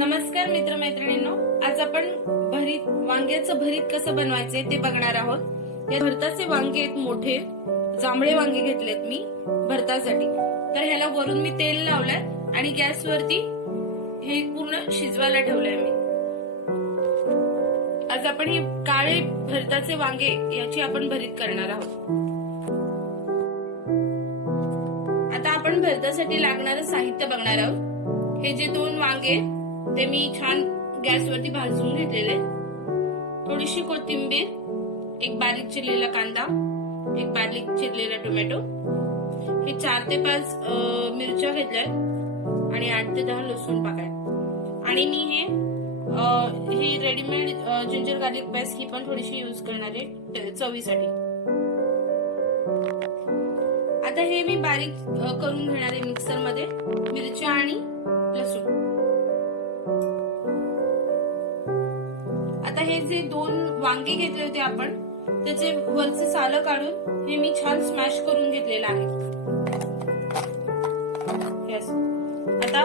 नमस्कार मित्रमैत्रिणींनो, आज आपण वांग्याचं भरीत कसं बनवायचे ते बघणार आहोत। या भरताचे वांगे आहेत, मोठे जांभळे वांगे घेतलेत मी भरतासाठी। तर ह्याला वरून मी तेल लावलंय आणि गॅसवरती हे पूर्ण शिजवायला ठेवलंय मी। आज आपण हे काळे भरताचे वांगे याची आपण भरीत करणार आहोत। आता आपण भरतासाठी लागणारं साहित्य बघणार आहोत। हे जे दोन वांगे ते मी छान गॅसवरती भाजून घेतलेले, थोडीशी कोथिंबीर, एक बारीक चिरलेला कांदा, एक बारीक चिरलेला टोमॅटो, हे 4 ते 5 मिरच्या घेतल्या आणि 8 ते 10 लसूण पाकळ्या। आणि मी हे रेडीमेड जिंजर गार्लिक पेस्ट ही पण थोडीशी यूज करणार आहे चवीसाठी। आता हे मी बारीक करून घेणार आहे मिक्सर मध्ये मिरच्या आणि लसूण। आता हे जे दोन वांगे घेतले होते आपण, त्याचे वरचे सालं काढून हे मी छान स्मॅश करून घेतलेलं आहे। आता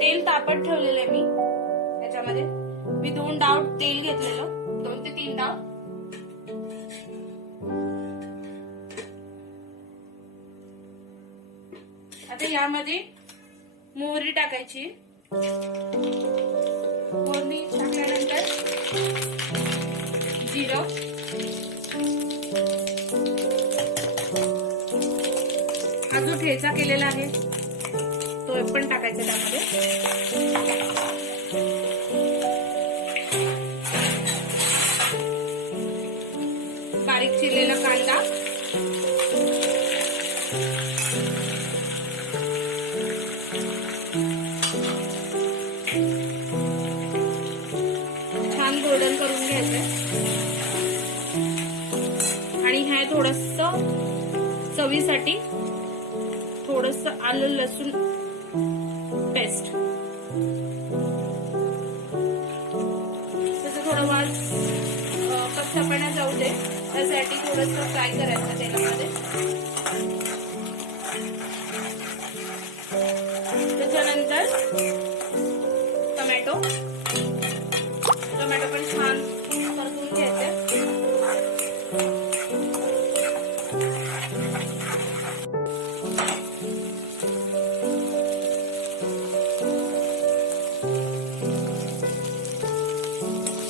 तेल तापत ठेवलेलं आहे मी, त्याच्यामध्ये मी 2 डाव तेल घेतलेलं, 2 ते 3 डाव। आता यामध्ये मोहरी टाकायची, फोडणी टाकल्यानंतर जिरं, हा जो ठेचा केलेला आहे तो पण टाकायचा त्यामध्ये। बारीक चिरलेला कांदा, छान गोल्डन करून घ्यायचंय। आणि ह्या थोडंसं चवीसाठी थोडंसं आलं लसूण पेस्ट, त्याचा थोडा वास कच्चापणा जाऊ दे त्यासाठी थोडंसं फ्राय करायचं तेलामध्ये। त्याच्यानंतर टोमॅटो पण छान परतून घ्यायचे।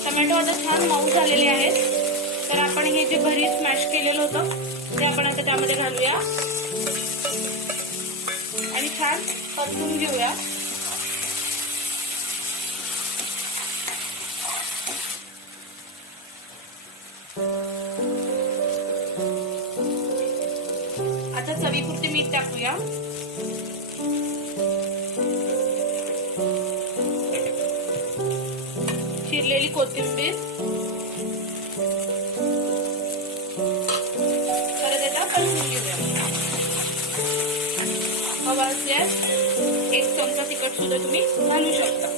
टोमॅटो आता छान मऊ झालेले आहेत, तर आपण हे जे भरीत स्मॅश केलेलं होतं ते आपण आता त्यामध्ये घालूया आणि छान परतून घेऊया। आता चवीपुरते मीठ टाकूया, चिरलेली कोथिंबीर, परत याला परतून घेऊया। हवा असल्यास 1 चमचा तिखट सुद्धा तुम्ही घालू शकता।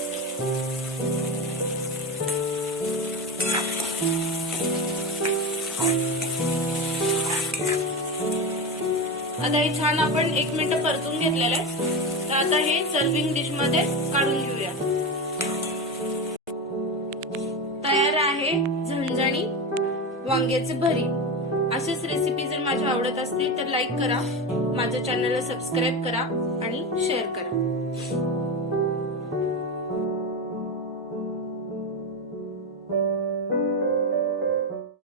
आता हे छान आपण 1 मिनिट परतून घेतलेलं आहे, तर आता हे सर्विंग डिश मध्ये काढून घेऊया। तयार आहे झणझणी वांग्याचे भरीत। अशीच रेसिपी जर माझ्या आवडत असतील तर लाईक करा, माझ्या चॅनलला सबस्क्राईब करा आणि शेअर करा।